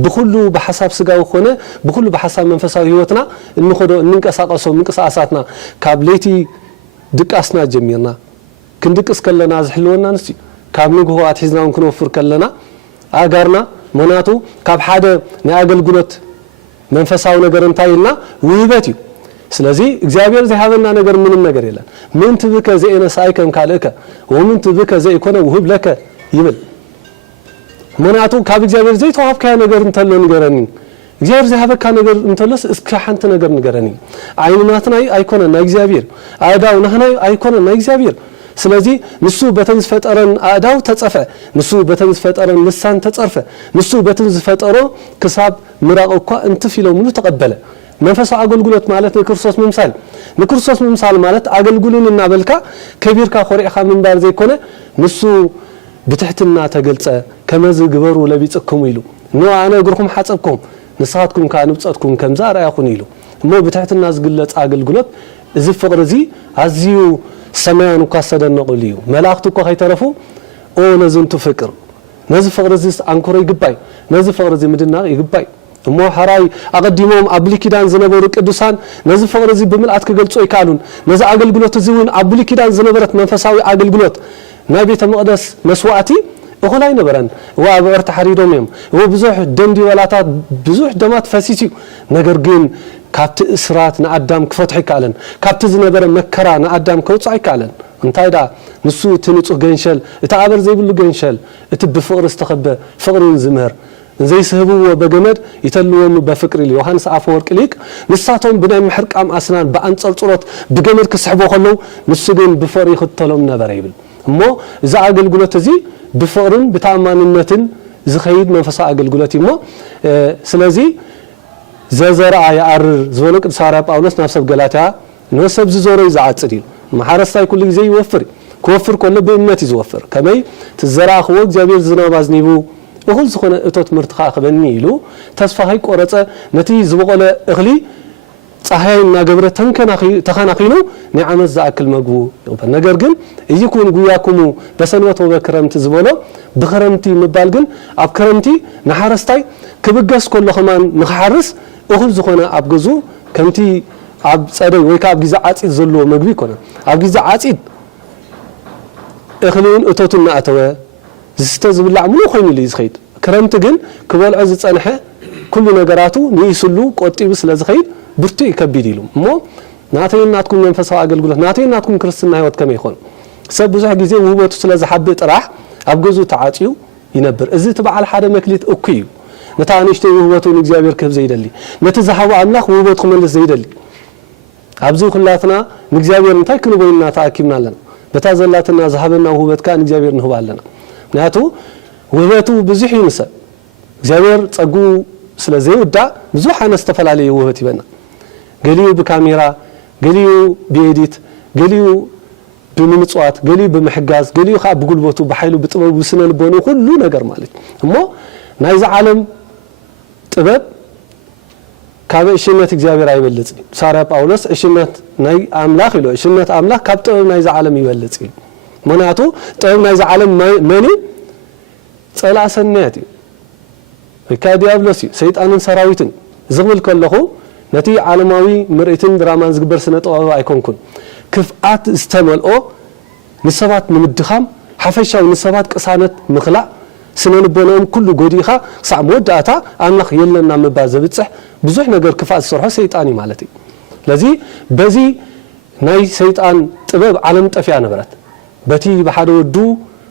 بكله بحسب سجا وخونه بكله بحسب منفس هيوتنا نخده ننقصاقسو منقصاصاتنا كابليتي دقاسنا جميرنا كندقس كلنا زحلونا نسي كاب نغو اتحزنا نكنوفر كلنا اغارنا مناتو كاب حاده ناغلغلوت منفساو ነገር እንታይና ውይበት እዩ ስለዚህ እግዚአብሔር ዘሃበና ነገር ምንም ነገር የለም ምን ትብከ ዘእነሳይከም ካልከ ወምን ትብከ ዘኢኮነ ውህብ ለከ ይብል مناتو كاب እግዚአብሔር ዘይተዋፍካ ነገር እንተለ ንገረኒ እግዚአብሔር ዘሃበካ ነገር እንተለስ እስከ ሓንተ ነገር ንገረኒ አይናትና አይኮነና እግዚአብሔር አዳው ነህና አይኮነና እግዚአብሔር ስለዚህ ንሱ በተንዝ ፈጠረን አዳው ተጸፈ ንሱ በተንዝ ፈጠረን ልሳን ተጸርፈ ንሱ በተንዝ ፈጠሮ ክሳብ ምራቅኳ እንትፊለው ምኑ ተቀበለ መንፈሳዊ አገልግሎት ማለት ንክርስቶስ መምሳል ማለት አገልግሉንና በልካ ከቢርካ ኮሪዕካ ምንባር ዘይኮነ ንሱ بتحتنا تجلس كما زجبروا لبيتكم يلو نو أنا أقولكم حسبكم نصاتكم كأنبتكم كم زار يأخون يلو مو بتحتنا زجلت عقل قلت إذا فقرزي عزيو سماء وقصدا نقوليو ملاختك هاي تعرفوا أو نزنت فكر نزل فقرزي أنكر يجباي نزل فقرزي مدينة يجباي مو حراي أقدمهم قبل كدان زنبرك الدسان نزل فقرزي بملأت كجلت أي كانون نزل عقل قلت زون قبل كدان زنبرت منفساوي عقل قلت ما بيت مقدس مسواتي وخلاي نبرن وابرت حريدهم يوم وبزوح دندي ولاتات بزوح دمات فسيسي نجرجين كابت إسرات نقدم كفتح كالن كابت زنبر مكرا نقدم كوتصعي كالن انتاي دا نسو تنيصو جنشل اتعابر زي بلو جنشل اتبفقر استخبى فقرون زمهر زي سهبوا بجمد يتلون بفكر لي يوحنس عفورك ليك نساتهم بناء محرق ام اسنان بانصر صورت بجمد كسحبو خلو نسجن بفقر يختلهم نبر يبل مو اذا اغلغلوت زي بفقرن بتاماننتن زخيد منفس اغلغلوت مو سلازي ززرع يعر زولق سارا باولس نفسب غلاتا نسب ززوري زعصدي محارستاي كل زي يوفر كوفر كل بامنت يزوفر كمي تزرع خو እግዚአብሔር ዝናብ አዝኒቡ وكل زخونه እቶት ምርትኻ خبني ይሉ ተስፋ ሃይ ቆረጸ ነቲ ዝበቆለ እኽሊ ፀሐይና ገብረ ተኸናኺኑ ንዓመት ዘአክል መግቡ ይባል ነገር ግን ይኩን ጉያኩሙ በሰንበት ወበክረምት ዝበሎ በክረምቲ ምባል ግን ኣብ ክረምቲ ንሓረስታይ ክብገስ ኮሎ ኸማን ንሓርስ እኹል ዝኾነ ኣብ ገዙ ከምቲ ኣብ ጸደይ ወይ ካብ ግዜ ዓጺድ ዘሎ መግቢ ኮነ ኣብ ግዜ ዓጺድ እኽሊን እቶቱን ኣተወ ዝስተዝብላዕ ምኑ ኮይኑ ይዝኸይድ ክረምቲ ግን ክበልዖ ዝጸንሐ ኩሉ ነገራቱ ንይስሉ ቆጢብ ስለዝኸይድ ብርቱ ይከብድ ይሉ እሞ ናተይናትኩም መንፈሳዊ አገልግሎት ናተይናትኩም ክርስትና ህይወት ከመይ ይኾን ሰብ ብዙሕ ግዜ ውህበቱ ስለዝሓብ ጥራሕ ኣብ ገዙ ተዓጪው ይነብር እዚ ተበዓል ሓደ መክሊት እኩይ እዩ ነታ ንሽተ ውህበቱን እግዚአብሔር ክህብ ዘይደሊ ነቲ ዝሃቡ አምላኽ ውህበቱ ክመልስ ዘይደሊ ኣብዚ ኩላትና ንእግዚአብሔር እንታይ ክንበይና ተኣኪብና ኣለና በታ ዘላትና ዝሃበና ውህበትካ ንእግዚአብሔር ንህብ ኣለና ምክንያቱ ውህበቱ ብዙሕ ይንሰብ እግዚአብሔር ጸጉ ስለዘይውዳ ብዙሕ ዓይነት ዝተፈላለዩ ውህበት ይበና ገሊዩ በካሜራ ገሊዩ በኤዲት ገሊዩ በምንጽዋት ገሊዩ በመሕጋዝ ገሊዩ ኻ በጉልበቱ በኃይሉ በጥበቡ በስነ ልቦናው ሁሉ ነገር ማለት እሞ ናይ ዘዓለም ጥበብ ካብ እሽነት እግዚአብሔር አይበልጽ ሳራ ጳውሎስ እሽነት ናይ አምላኽ ኢሎ እሽነት አምላኽ ካብ ጥበብ ናይ ዘዓለም ይበልጽ ምክንያቱ ጥበብ ናይ ዘዓለም መኒ ፀላእ ሰናያት ከዲያብሎስ ሰይጣንን ሰራዊትን ዝብል ከለኹ ነቲ ዓለማዊ ምርኢትን ድራማን ዝግበር ስነ ጥበብ ኣይኮንኩን ክፍኣት ዝተመልኦ ንሰባት ንምድኻም ሓፈሻዊ ንሰባት ቅሳነት ምኽላእ ስነ ልቦናኦም ኩሉ ጎዲኻ ክሳዕ መወዳእታ ኣምላኽ የለና ምባል ዘብፅሕ ብዙሕ ነገር ክፍኣት ዝሰርሖ ሰይጣን እዩ ማለት እዩ ለዚ በዚ ናይ ሰይጣን ጥበብ ዓለም ጠፍያ ነበረት በቲ ብሓደ ወዱ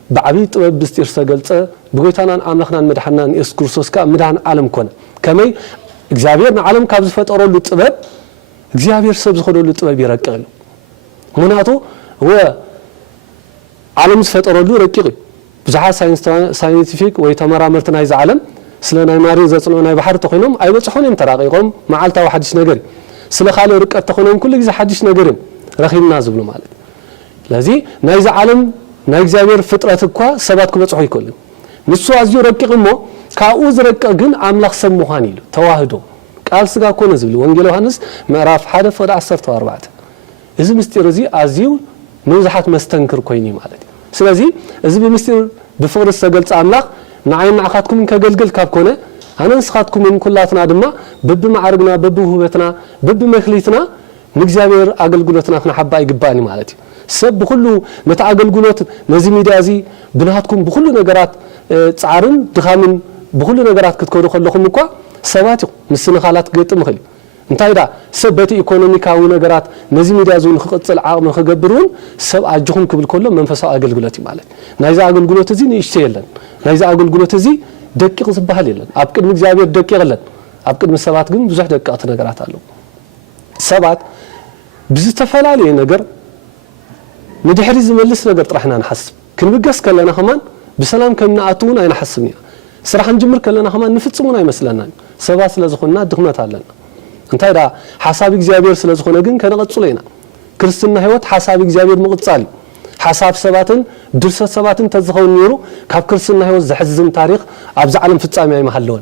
بعبي طبب بستير سجلت بقيتنا أملاخنا مدحنا إيس كورسوس كمدحنا عالم كونه كمي إجابيرنا عالم كابز فترة له طبب إجابير سبز خدوا له طبب يركله مناطو هو عالم فترة له ركيه بزح ساينتيفيك ويتمرا مرتنا إذا عالم سلنا مارين زاتلونا بحر تخينهم أيوة تخونهم تراقيهم معلتا وحدش نجري سلا خالو ركعت تخونهم كل جزء حدش نجري رخيم نازل له مالك لذي نايز عالم ናይ እግዚአብሔር ፍጥረት እኮ ሰባት ክበጽሑ ይኮል ንሱ አዝዩ ረቂቅ እሞ ካኡዝ ረቂቅ ግን አምላኽ ሰብ ምዃን ኢሉ ተዋህዶ ቃል ስጋ ኮነ ዝብል ወንጌል ዮሐንስ ምዕራፍ 1 ወደ 14 እዚ ምስጢር እዚ አዝዩ ንብዛሓት መስተንክር ኮይኒ ማለት ስለዚ እዚ ብምስጢር ብፍቅሪ ዝተገልጸ አምላኽ ንዓይን ንዓኻትኩም ከገልግል ካብ ኮነ ኣነንስኻትኩም ኩላትና ድማ በብማዕርግና በብውህበትና በብመክሊትና ንእግዚአብሔር አገልግሎትና ክነሓባ ይግባኒ ማለት እዩ ሰብ بكل نتعاقل قلوت نزي ميدازي بنهاتكم بكل نجارات تعارن دخامن بكل نجارات كتكونوا خلوكم مكوا سواتو مسنا خالات قط مخلي انتي دا سبتي ايكونوميكاو نجارات نزي ميدازون خقصل عقم خغبرون سب اجهم كبل كله منفسا اغلغلوتي ማለት ናይዛ አገልግሎት እዚ ንሽተ የለን ናይዛ አገልግሎት እዚ ደቂቅ ዝባሃል የለን ኣብ ቅድሚ እግዚአብሔር ደቂቅ የለን ኣብ ቅድሚ ሰባት ግን ብዙሕ ደቂቃት ነገራት አለው ሰባት ብዝተፈላለየ ነገር ندحري زملس نقدر طرحنا نحسب كنبقس كلنا كمان بسلام كنا أتون أين حسبني صراحة نجمر كلنا كمان نفتسمون أي مثلنا سباس لازخونا دخمت علينا أنت هذا حسابك زيابير سلازخونا جن كنا قد صلينا كريستنا هوت حسابك زيابير مقتصالي حساب سباتن درس سباتن تزخون نيرو كاب كريستنا هوت زحزم تاريخ أبز عالم في التسامي محلون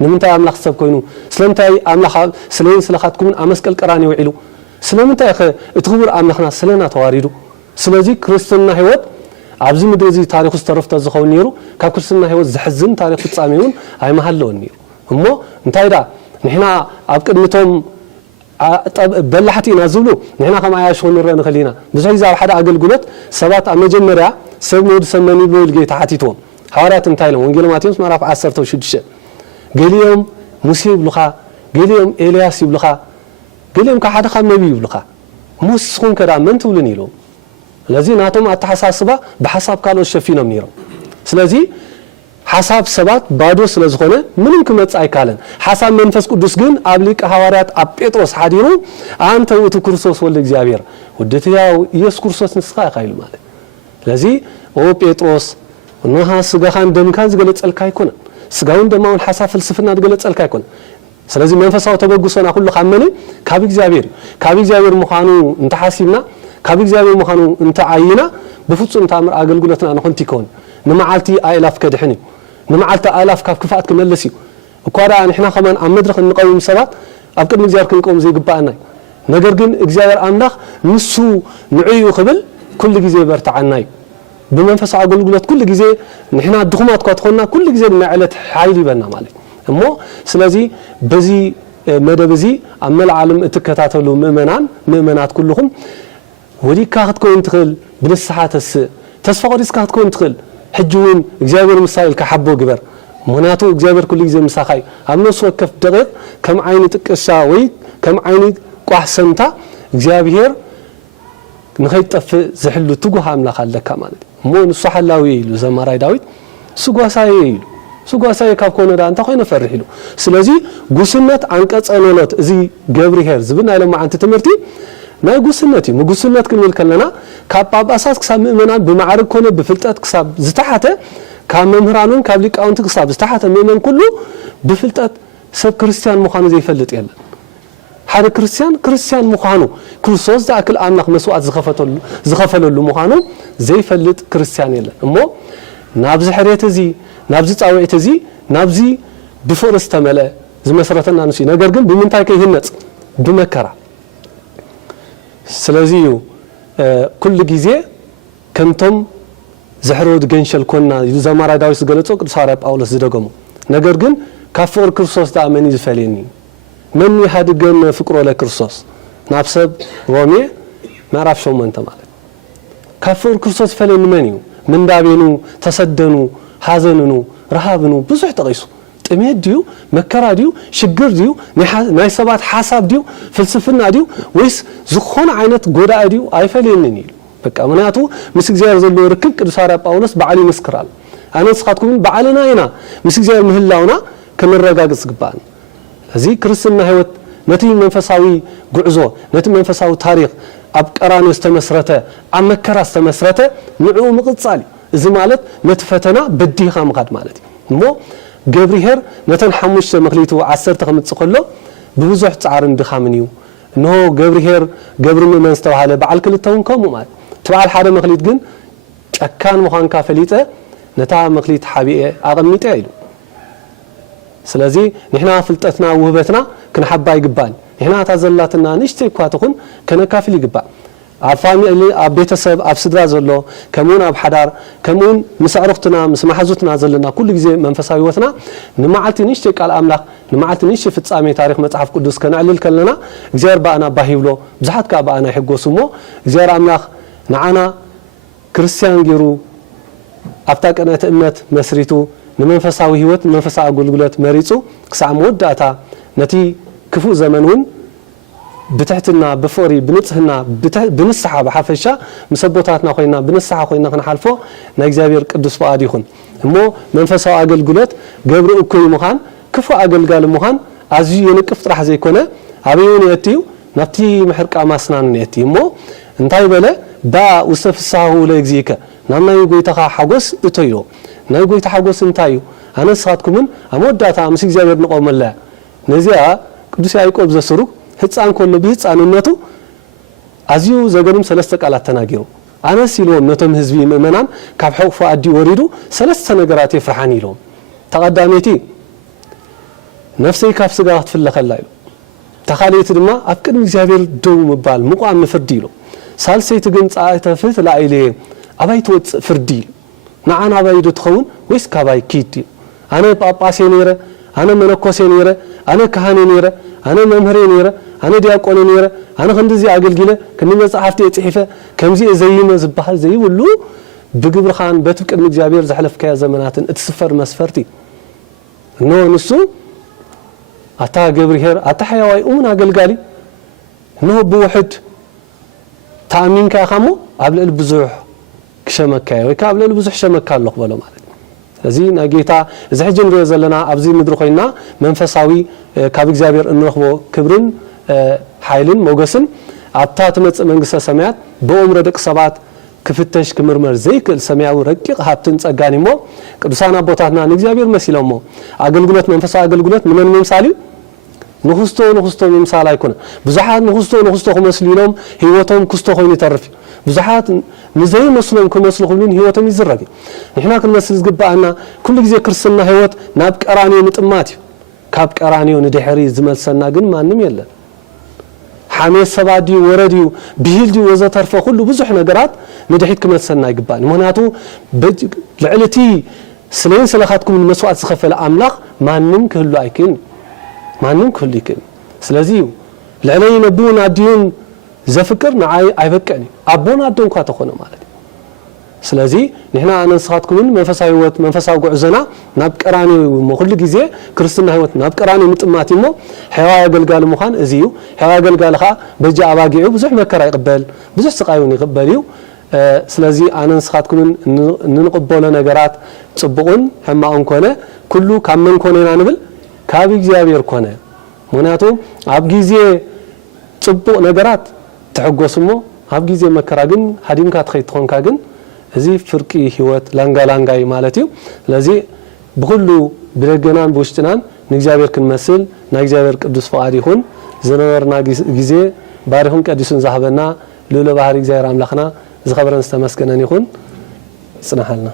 نمنتاي أملاخ سب كوينو سلمتاي أملاخ سلين سلخاتكم أمسك القراني وعلو سلمتاي أخي تخبر أملاخنا سلنا تواردو ስለዚህ ክርስትና ህይወት አብዚ ምድር እዚ ታሪክ ውስጥ ተረፍተ ዝኸውን ነይሩ ካብ ክርስትና ህይወት ዝሕዝን ታሪክ ፍጻሜውን ኣይመሃለውን ነይሩ እሞ እንታይ ዳ ንሕና ኣብ ቅድሚቶም በላሕቲና ዝብሉ ንሕና ከም ኣያሾን ንረአ ንኽእሊና ብዙሕ ግዜ ኣብ ሓደ ኣገልግሎት ሰባት ኣብ መጀመርያ ሰብ ንወዲ ሰብ መን ይብሉ ጌታ ሓቲትዎም ሐዋርያት እንታይ ኢሎም ወንጌል ማቴዎስ ምዕራፍ 16 ገሊኦም ሙሴ ይብሉኻ ገሊኦም ኤልያስ ይብሉኻ ገሊኦም ካብ ሓደ ካብ ነቢይ ይብሉኻ ሙስኹም ከዳ መን ትብሉን ኢሎም لذي ناتهم التحساسبة بحساب كانوا شفينا منيرهم سلذي حساب سبات بادو سلزخونه منكم متصاي كالن حساب منفس قدوس جن ابليك حواريات اب بيتروس حديرو انت وتو كريستوس ولد እግዚአብሔር ወደተያው ኢየሱስ ክርስቶስ ንስኻ ይካይል ማለት ለዚህ ኦ ጴጥሮስ ነሃ ስጋኻን ደምካን ዝገለጸልካ አይኮነ ስጋውን ደማውን ሐሳብ ፍልስፍና ዝገለጸልካ አይኮነ ስለዚህ መንፈሳው ተበጉሶና ሁሉ ካመነ ካብ እግዚአብሔር ምዃኑ እንተሐሲብና ካብ እግዚአብሔር ምዃኑ እንተዓይና በፍጹም ታምር አገልግሎትና ንኾንቲ ይኮን ንማዓልቲ አይላፍ ከድሕኒ ንማዓልቲ አይላፍ ካብ ክፋት ክመለስ እዩ እኳዳ ንሕና ከማን ኣብ መድረኽ እንቀውም ሰባት ኣብ ቅድሚ እግዚአብሔር ክንቆም ዘይግባአና ነገር ግን እግዚአብሔር አምላኽ ንሱ ንዕዩ ክብል ኩሉ ግዜ በርታዓና እዩ በመንፈስ አገልግሎት ኩሉ ግዜ ንሕና ድኹማት ከተኾና ኩሉ ግዜ ንዕለት ሓይል ይበና ማለት እሞ ስለዚህ በዚ መደብ እዚ ኣብ መልዓለም እትከታተሉ ምእመናት ኩልኹም وديك كاخد كون تخل بنسحاتس تسفقريس كاخد كون تخل حجون እግዚአብሔር مسائل كحبو جبر مناتو እግዚአብሔር كل ጊዜ مساخاي امنو سوكف دقيق كم عين تقشا وي كم عين قح سنتا እግዚአብሔር نخيطف زحلو تغو املاخ አለካ ማለት ሞ ንሱ ሓላዊ ኢሉ ዘማራይ ዳዊት ስጓሳይ ኢሉ ስጓሳይ ካብ ኮነ ዳ እንታ ኮይነ ፈርሕ ኢሉ ስለዚ ጉስነት አንቀጸ ኖሎት እዚ ገብርሄር ዝብና ለማ አንተ ትምርቲ ናይ ጉስነት ክንብል ከለና ካብ ጳጳሳት ክሳብ ምእመናን ብማዕረግ ኮነ ብፍልጠት ክሳብ ዝተሓተ ካብ መምህራኑን ካብ ሊቃውንቲ ክሳብ ዝተሓተ ምእመን ኩሉ ብፍልጠት ሰብ ክርስቲያን ምዃኑ ዘይፈልጥ የለን ሓደ ክርስቲያን ምዃኑ ክርስቶስ ዝኣክል ኣምላኽ መስዋዕት ዝኸፈለሉ ምዃኑ ዘይፈልጥ ክርስቲያን የለን እሞ ናብዚ ሕሬት እዚ ናብዚ ጻውዒት እዚ ናብዚ ብፍቅሪ ዝተመልአ ዝመሰረተና ንሱ ነገር ግን ብምንታይ ከይህነጽ ብመከራ ስለዚህ ኩሉ ጊዜ ከምቶም زحرود جنشل كنا زمارة داويس قلتو قدس حواري ጳውሎስ ዝደገሙ ነገር ግን ካብ ፍቅሪ ክርስቶስ ዳ መን ዝፈልየኒ መን ይሃድገን ፍቅሮ ለክርስቶስ ናብ ሰብ ሮሜ ምዕራፍ 8 ማለት ካብ ፍቅሪ ክርስቶስ ዝፈልየኒ መን እዩ ምንዳቤኑ ተሰደኑ ሓዘንኑ ረሃብኑ ብዙሕ ተቀይሱ ጥሜት ድዩ መከራ ድዩ ሽግር ድዩ ናይ ሰባት ሓሳብ ድዩ ፍልስፍና ድዩ ወይስ ዝኾነ ዓይነት ጎዳእ ድዩ ኣይፈልየኒን ኢሉ በቃ ምክንያቱ ምስ እግዚአብሔር ዘሎ ርክብ ቅዱስ ሐዋርያ ጳውሎስ በዓል ይመስክራል ኣነ ስኻትኩም በዓልና ኢና ምስ እግዚአብሔር ምህላውና ከመረጋግጽ ግባን እዚ ክርስትና ህይወት ነቲ መንፈሳዊ ጉዕዞ ነቲ መንፈሳዊ ታሪክ ኣብ ቀራንዮ ዝተመስረተ ኣብ መከራ ዝተመስረተ ንዑ ምቕጻል እዚ ማለት ነቲ ፈተና በዲኻ ምኻድ ማለት እሞ ገብርሄር ነተን 5 መክሊቱ 10 ከምጽ ከሎ ብብዙሕ ጻዕርን ድኻምን እዩ እንሆ ገብርሄር ገብር ምእመን ዝተባሃለ በዓል ክልተውን ከምኡ ማለት ትበዓል ሓደ መክሊት ግን ጨካን ምዃንካ ፈሊጠ ነታ መክሊት ሓቢኤ ኣቐሚጠ ኢሉ ስለዚ ንሕና ፍልጠትና ውህበትና ክንሓባ ይግባል ንሕና ታዘላትና ንሽተይ እኳ ትኹን ከነካፍል ይግባል ኣብ ፋሚሊ ኣብ ቤተሰብ ኣብ ስድራ ዘሎ ከምኡን ኣብ ሓዳር ከምኡን ምስ ኣዕሩኽትና ምስ ማሕዙትና ዘለና ኩሉ ግዜ መንፈሳዊ ህይወትና ንመዓልቲ ንሽተይ ቃል ኣምላኽ ንመዓልቲ ንሽተይ ፍጻሜ ታሪክ መጽሓፍ ቅዱስ ከነዕልል ከለና እግዚአብሔር ባኣና ባሂብሎ ብዙሓት ካ ባኣና ይሕጎሱ እሞ እግዚአብሔር ኣምላኽ ንዓና ክርስቲያን ገይሩ ኣብታ ቀንዕቲ እምነት መስሪቱ ንመንፈሳዊ ህይወት መንፈሳዊ አገልግሎት መሪጹ ክሳዕ መወዳእታ ነቲ ክፉእ ዘመን እውን ብትሕትና ብፍቅሪ ብንጽህና ብንስሓ ብሓፈሻ መሰቦታትና ኮይና ብንስሓ ኮይና ክንሓልፎ ናይ እግዚአብሔር ቅዱስ ፈቃድ ይኹን እሞ መንፈሳዊ አገልግሎት ገብሩ እኩይ ምዃን ክፉእ አገልጋሊ ምዃን ኣዝዩ የንቅፍ ጥራሕ ዘይኮነ ኣበይውን የትዩ ናብቲ ምሕርቃ ማስናን የትዩ እሞ እንታይ በለ ዳ ውስተፍሳሁ ለግዚከ ናብ ናይ ጎይታኻ ሓጎስ እተዮ ናይ ጎይታ ሓጎስ እንታይ እዩ ኣነ ስኻትኩምን ኣመወዳእታ ምስ እግዚአብሔር ንቆመላ ነዚኣ ቅዱስ ያዕቆብ ዘስሩግ ህፃን ኮሎ ብህፃንነቱ ኣዝዩ ዘገርም ሰለስተ ቃላት ተናጊሩ ኣነስ ኢሎም ነቶም ህዝቢ ምእመናን ካብ ሕቑፉ ኣዲ ወሪዱ ሰለስተ ነገራት ይፍርሓን ኢሎም ተቐዳሜቲ ነፍሰይ ካብ ስጋ ክትፍለኸላ ኢሉ ተኻሊቲ ድማ ኣብ ቅድሚ እግዚአብሔር ደው ምባል ምቋም ፍርዲ ኢሉ ሳልሰይቲ ግን ጻእተ ፍት ላኢለ ኣባይ ትወፅእ ፍርዲ ኢሉ ንዓና ኣባይ ትኸውን ወይስ ካባይ ኪድ ኣነ ጳጳሴ ነይረ ኣነ መነኮሴ ነይረ ኣነ ካህኔ ነይረ ኣነ መምህሬ ነይረ ኣነ ዲያቆኔ ነይረ ኣነ ክንዲዚ ኣገልግለ ክንዲ መጽሓፍቲ ጽሒፈ ከምዚ ዘይመ ዝበሃል ዘይብሉ ብግብርኻን በቲ ቅድሚ እግዚአብሔር ዘሕለፍካያ ዘመናትን እትስፈር መስፈርቲ እኖ ንሱ ኣታ ገብርሄር ኣታ ሕያዋይ እሙን ኣገልጋሊ እኖ ብውሕድ ተኣሚንካ ኢኻሞ ኣብ ልዕሊ ብዙሕ ክሸመካዮ ወይ ካብ ልዕሊ ብዙሕ ሸመካ ኣሎ ክበሎ ማለት ስለዚ ናይ ጌታ እዚ ሕጂ ንሪኦ ዘለና ኣብዚ ምድሪ ኮይና መንፈሳዊ ካብ እግዚአብሔር እንረኽቦ ክብርን ሓይልን ሞገስን ኣብታ ትመጽእ መንግስተ ሰማያት ብኦም ደቂ ሰባት ክፍተሽ ክምርመር ዘይክእል ሰማያዊ ረቂቕ ሃብትን ጸጋን እሞ ቅዱሳን ኣቦታትና ንእግዚአብሔር መሲሎሞ ኣገልግሎት መንፈሳዊ ኣገልግሎት ንመን ምምሳል እዩ ንኽስቶ ምምሳል ኣይኮነ ብዙሓት ንኽስቶ ክመስሉ ኢሎም ህይወቶም ክስቶ ኮይኑ ይተርፍ ብዙሓት ንዘይመስሎም ክመስሉ ክብሉን ህይወቶም ይዝረግ ንሕና ክንመስል ዝግባአና ኩሉ ግዜ ክርስትና ህይወት ናብ ቀራንዮ ምጥማት እዩ ካብ ቀራንዮ ንድሕሪ ዝመልሰና ግን ማንም የለን ሓሜት ሰባት ድዩ ወረድ እዩ ብሂል ድዩ ወዘተርፈ ኩሉ ብዙሕ ነገራት ንድሒት ክመልሰና ይግባእ ምክንያቱ ልዕልቲ ስለይን ስለኻትኩም መስዋዕት ዝኸፈለ ኣምላኽ ማንም ክህሉ ኣይክእልን ማንም ክህሉ ይክእል ስለዚ ልዕለይ ነብዩን ኣድዩን ዘፍቅር ንዓይ ኣይበቀኒ ኣቦን ኣዶን ኳ ተኾነ ማለት ስለዚ ንሕና ኣነንስኻትኩምን መንፈሳዊ ህይወት መንፈሳዊ ጉዕዞና ናብ ቀራንዮ እሞ ኩሉ ግዜ ክርስትና ህይወት ናብ ቀራንዮ ምጥማት እሞ ሕያዋይ ኣገልጋሊ ምዃን እዚ እዩ ሕያዋይ ኣገልጋሊ ከዓ በጃ ኣባጊዑ ብዙሕ መከራ ይቕበል ብዙሕ ስቃዩን ይቕበል እዩ ስለዚ ኣነንስኻትኩምን ንንቕበሎ ነገራት ጽቡቕን ሕማቕን ኮነ ኩሉ ካብ መን ኮነ ኢና ንብል ካብ እግዚአብሔር ኮነ ምክንያቱ ኣብ ግዜ ጽቡቕ ነገራት ተሕጎስሞ ኣብ ግዜ መከራ ግን ሓዲምካ ትኸይድ ትኾንካ ግን እዚ ፍርቂ ህይወት ላንጋላንጋይ ማለት እዩ ስለዚ ብኩሉ ብደገናን ብውሽጥናን ንእግዚአብሔር ክንመስል ናይ እግዚአብሔር ቅዱስ ፈቃድ ይኹን ዝነበርና ግዜ ባሪኹን ቀዲሱን ዝሃበና ልዑለ ባህሪ እግዚአብሔር ኣምላኽና ዝኸበረን ዝተመስገነን ይኹን ጽናሓልና